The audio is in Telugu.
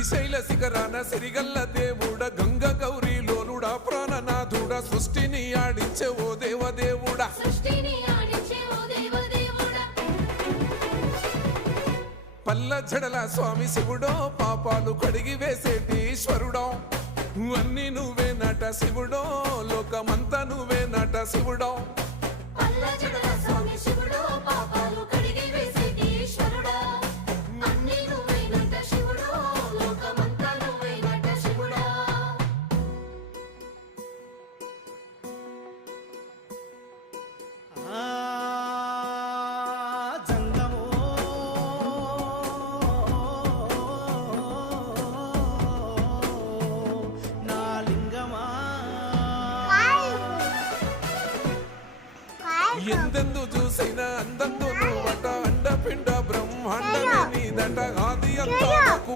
శ్రీశైల శిఖరాన సిరిగల్ల దేవుడ గంగ గౌరీ లోలుడా ప్రాణనాథుడా సృష్టిని ఆడించే ఓ దేవదేవుడా పల్ల జడల స్వామి శివుడో పాపాలు కడిగి వేసేటి ఈశ్వరుడో అన్ని నువ్వే నట శివుడో లోకమంతా నువ్వే నట శివుడో ఎందెందరో